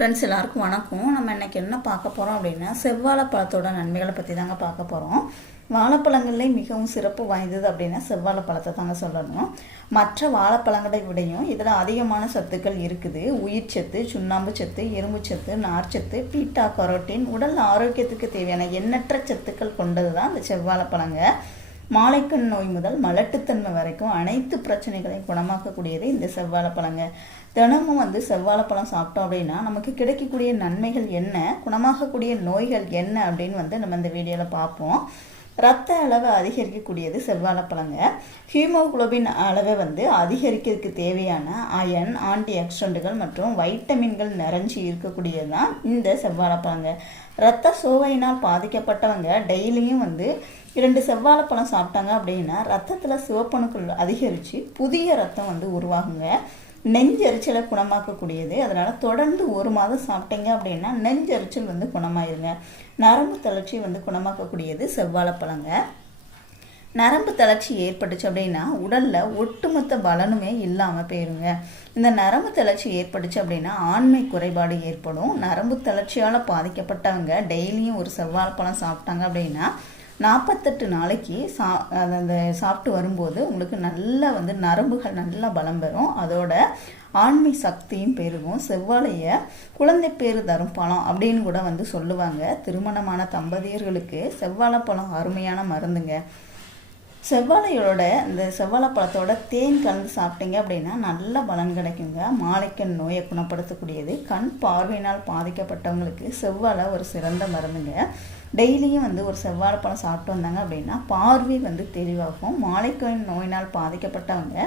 Friends எல்லாருக்கும் வணக்கம். நம்ம இன்றைக்கி என்ன பார்க்க போகிறோம் அப்படின்னா செவ்வாழைப்பழத்தோட நன்மைகளை பற்றி தாங்க பார்க்க போகிறோம் வாழைப்பழங்கள்லேயே மிகவும் சிறப்பு வாய்ந்தது அப்படின்னா செவ்வாழைப்பழத்தை தாங்க சொல்லணும். மற்ற வாழைப்பழங்களை விடையும் இதில் அதிகமான சத்துக்கள் இருக்குது. உயிர் சத்து சுண்ணாம்பு சத்து இரும்பு சத்து நார்ச்சத்து பீட்டா கரோட்டின் உடல் ஆரோக்கியத்துக்கு தேவையான எண்ணற்ற சத்துக்கள் கொண்டது தான் இந்த செவ்வாழைப்பழங்க. மாலைக்கண் நோய் முதல் மலட்டுத்தன்மை வரைக்கும் அனைத்து பிரச்சனைகளையும் குணமாக்கக்கூடியது இந்த செவ்வாழைப்பழங்க. தினமும் வந்து செவ்வாழைப்பழம் சாப்பிட்டோம் அப்படின்னா நமக்கு கிடைக்கக்கூடிய நன்மைகள் என்ன? குணமாகக்கூடிய நோய்கள் என்ன அப்படின்னு வந்து நம்ம இந்த வீடியோவில் பார்ப்போம். ரத்த அளவை அதிகரிக்கக்கூடியது செவ்வாழைப்பழங்க ஹீமோகுளோபின் அளவை வந்து அதிகரிக்கிறதுக்கு தேவையான அயன் ஆன்டி ஆக்சிடென்ட்டுகள் மற்றும் வைட்டமின்கள் நிறைஞ்சி இருக்கக்கூடியது தான் இந்த செவ்வாழைப்பழங்க. ரத்த சோவையினால் பாதிக்கப்பட்டவங்க டெய்லியும் வந்து இரண்டு செவ்வாழைப்பழம் சாப்பிட்டாங்க அப்படின்னா ரத்தத்தில் சிவப்பணுக்கள் அதிகரித்து புதிய ரத்தம் வந்து உருவாகுங்க. நெஞ்செரிச்சலை குணமாக்கக்கூடியது. அதனால் தொடர்ந்து ஒரு மாதம் சாப்பிட்டீங்க அப்படின்னா நெஞ்செரிச்சல் வந்து குணமாயிருங்க. நரம்பு தளர்ச்சி வந்து குணமாக்கக்கூடியது செவ்வாழைப்பழங்க. நரம்பு தளர்ச்சி ஏற்பட்டுச்சு அப்படின்னா உடலில் ஒட்டுமொத்த பலனுமே இல்லாமல் போயிருங்க. இந்த நரம்பு தளர்ச்சி ஏற்பட்டுச்சு அப்படின்னா ஆண்மை குறைபாடு ஏற்படும். நரம்பு தளர்ச்சியால் பாதிக்கப்பட்டவங்க டெய்லியும் ஒரு செவ்வாழை பழம் சாப்பிட்டாங்க அப்படின்னா நாற்பத்தெட்டு நாளைக்கு சா அந்த சாப்பிட்டு வரும்போது உங்களுக்கு நல்லா வந்து நரம்புகள் நல்லா பலம் பெறும். அதோட ஆண்மை சக்தியும் பெருகும். செவ்வாழைய குழந்தை பேரு தரும் பழம் அப்படின்னு கூட வந்து சொல்லுவாங்க. திருமணமான தம்பதியர்களுக்கு செவ்வாழை பழம் அருமையான மருந்துங்க. செவ்வாழையோட இந்த செவ்வாழை பழத்தோட தேன் கலந்து சாப்பிட்டீங்க அப்படின்னா நல்ல பலன் கிடைக்குங்க. மாலைக்கண் நோயை குணப்படுத்தக்கூடியது. கண் பார்வையினால் பாதிக்கப்பட்டவங்களுக்கு செவ்வாழை ஒரு சிறந்த மருந்துங்க. டெய்லியும் வந்து ஒரு செவ்வாழைப்பழம் சாப்பிட்டு வந்தாங்க அப்படின்னா பார்வை வந்து தெளிவாகும். மாலைக்கண் நோயினால் பாதிக்கப்பட்டவங்க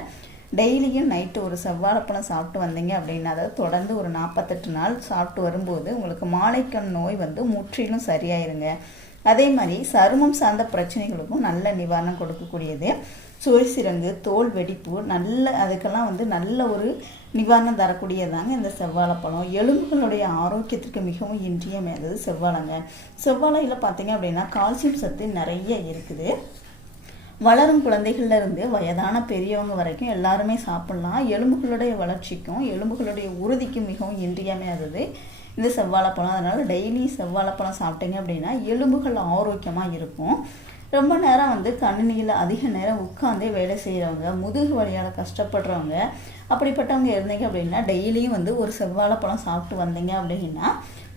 டெய்லியும் நைட்டு ஒரு செவ்வாழைப்பழம் சாப்பிட்டு வந்தீங்க அப்படின்னா அதாவது தொடர்ந்து ஒரு நாற்பத்தெட்டு நாள் சாப்பிட்டு வரும்போது உங்களுக்கு மாலைக்கண் நோய் வந்து முற்றிலும் சரியாயிருங்க. அதே மாதிரி சருமம் சார்ந்த பிரச்சனைகளுக்கும் நல்ல நிவாரணம் கொடுக்கக்கூடியது. சுவைசிறங்கு தோல் வெடிப்பு நல்ல அதுக்கெல்லாம் வந்து நல்ல ஒரு நிவாரணம் தரக்கூடியதாங்க இந்த செவ்வாழைப்பழம் எலும்புகளுடைய ஆரோக்கியத்திற்கு மிகவும் இன்றியமையாதது செவ்வாழைங்க. செவ்வாழையில் பார்த்தீங்க அப்படின்னா கால்சியம் சத்து நிறைய இருக்குது. வளரும் குழந்தைகள்ல இருந்து வயதான பெரியவங்க வரைக்கும் எல்லாருமே சாப்பிட்லாம். எலும்புகளுடைய வளர்ச்சிக்கும் எலும்புகளுடைய உறுதிக்கும் மிகவும் இன்றியமையாதது. இந்த செவ்வாழைப்பழம் அதனால் டெய்லி செவ்வாழைப்பழம் சாப்பிட்டீங்க அப்படின்னா எலும்புகள் ஆரோக்கியமாக இருக்கும். ரொம்ப நேரம் வந்து கணினியில் அதிக நேரம் உட்காந்தே வேலை செய்கிறவங்க முதுகு வழியால் கஷ்டப்படுறவங்க அப்படிப்பட்டவங்க இருந்தீங்க அப்படின்னா டெய்லியும் வந்து ஒரு செவ்வாழைப்பழம் சாப்பிட்டு வந்தீங்க அப்படின்னா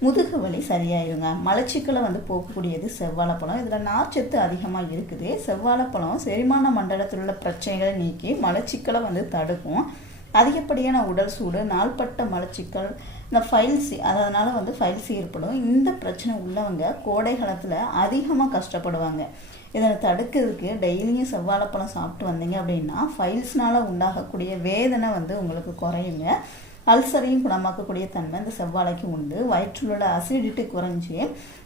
முதுகு வலி சரியாயிருங்க. மலச்சிக்கலை வந்து போக்கக்கூடியது செவ்வாழைப்பழம் இதில் நார்ச்சத்து அதிகமாக இருக்குது. செவ்வாழைப்பழம் செரிமான மண்டலத்தில் உள்ள பிரச்சனைகளை நீக்கி மலச்சிக்கலை வந்து தடுக்கும். அதிகப்படியான உடல் சூடு நாள்பட்ட மலச்சிக்கல் இந்த ஃபைல்ஸி அதனால் வந்து ஃபைல்ஸ் ஏற்படும். இந்த பிரச்சனை உள்ளவங்க கோடை காலத்தில் அதிகமாக கஷ்டப்படுவாங்க. இதனை தடுக்கிறதுக்கு டெய்லியும் செவ்வாழைப்பழம் சாப்பிட்டு வந்தீங்க அப்படின்னா ஃபைல்ஸ்னால் உண்டாகக்கூடிய வேதனை வந்து உங்களுக்கு குறையுங்க. அல்சரையும் குணமாக்கக்கூடிய தன்மை இந்த செவ்வாழைக்கு உண்டு. வயிற்றில் உள்ள அசிடிட்டி குறைஞ்சி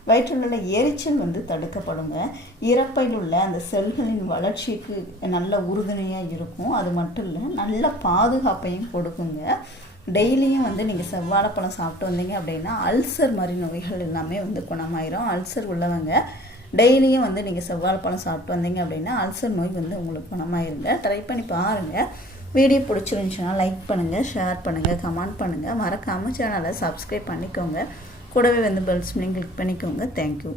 வயிற்றில் உள்ள எரிச்சல் வந்து தடுக்கப்படுங்க. இறப்பையில் உள்ள அந்த செல்களின் வளர்ச்சிக்கு நல்ல உறுதுணையாக இருக்கும். அது மட்டும் இல்லை நல்ல பாதுகாப்பையும் கொடுக்குங்க. டெய்லியும் வந்து நீங்கள் செவ்வாழைப்பழம் சாப்பிட்டு வந்தீங்க அப்படின்னா அல்சர் மாதிரி நோய்கள் எல்லாமே வந்து குணமாயிரும். அல்சர் உள்ளவங்க டெய்லியும் வந்து நீங்கள் செவ்வாழைப்பழம் சாப்பிட்டு வந்தீங்க அப்படின்னா அல்சர் நோய் வந்து உங்களுக்கு குணமாயிருங்க. ட்ரை பண்ணி பாருங்கள் வீடியோ பிடிச்சிருந்துச்சுன்னா லைக் பண்ணுங்கள் ஷேர் பண்ணுங்கள் கமெண்ட் பண்ணுங்கள் மறக்காமல் சேனலை சப்ஸ்கிரைப் பண்ணிக்கோங்க. கூடவே வந்து பெல்ஸ் பண்ணி கிளிக் பண்ணிக்கோங்க. தேங்க்யூ